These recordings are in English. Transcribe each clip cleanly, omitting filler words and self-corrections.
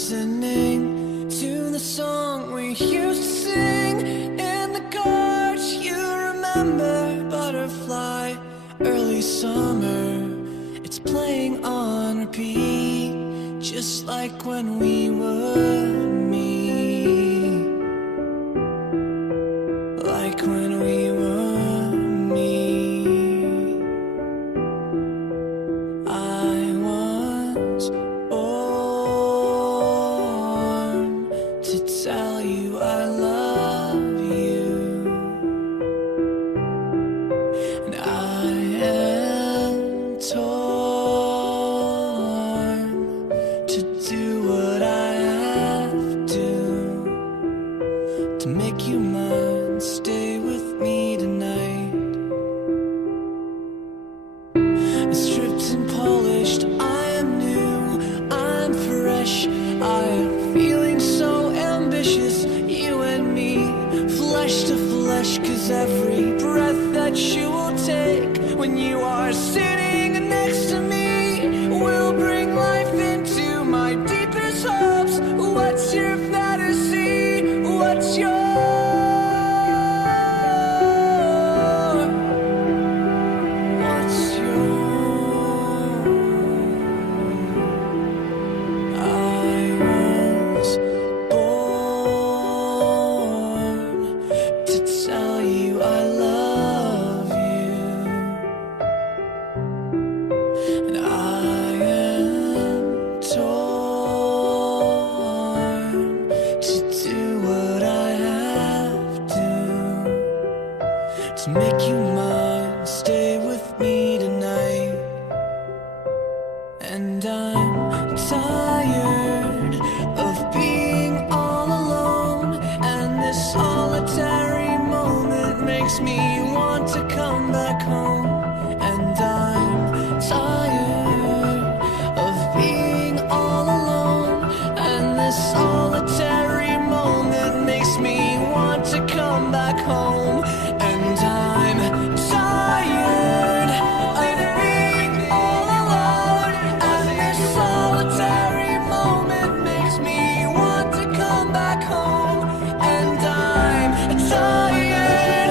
listening to the song we used to sing in the garage. You remember Butterfly, early summer. It's playing on repeat, just like when we were me. Like when we were me. I was born to tell you I love you, and I am torn to do what I have to make you mine. Stay with me tonight. Stripped and polished, I am new, I'm fresh, I am feeling so ambitious, you and me, flesh to flesh. 'Cause every breath that you will take when you are sitting next to me will bring life into my deepest hopes. What's your fantasy? What's your to make you mine? Stay with me tonight. And I'm tired of being all alone, and this solitary moment makes me want to come back home. And I'm tired of being all alone, and this solitary moment makes me want to come back home. And I'm tired of being all alone, and this solitary moment makes me want to come back home. And I'm tired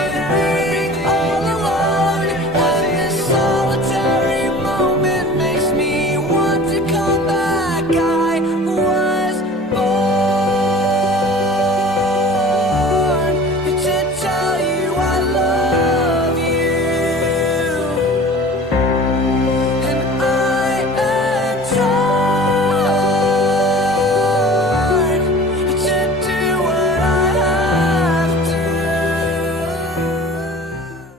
of being all alone, and this solitary moment makes me want to come back.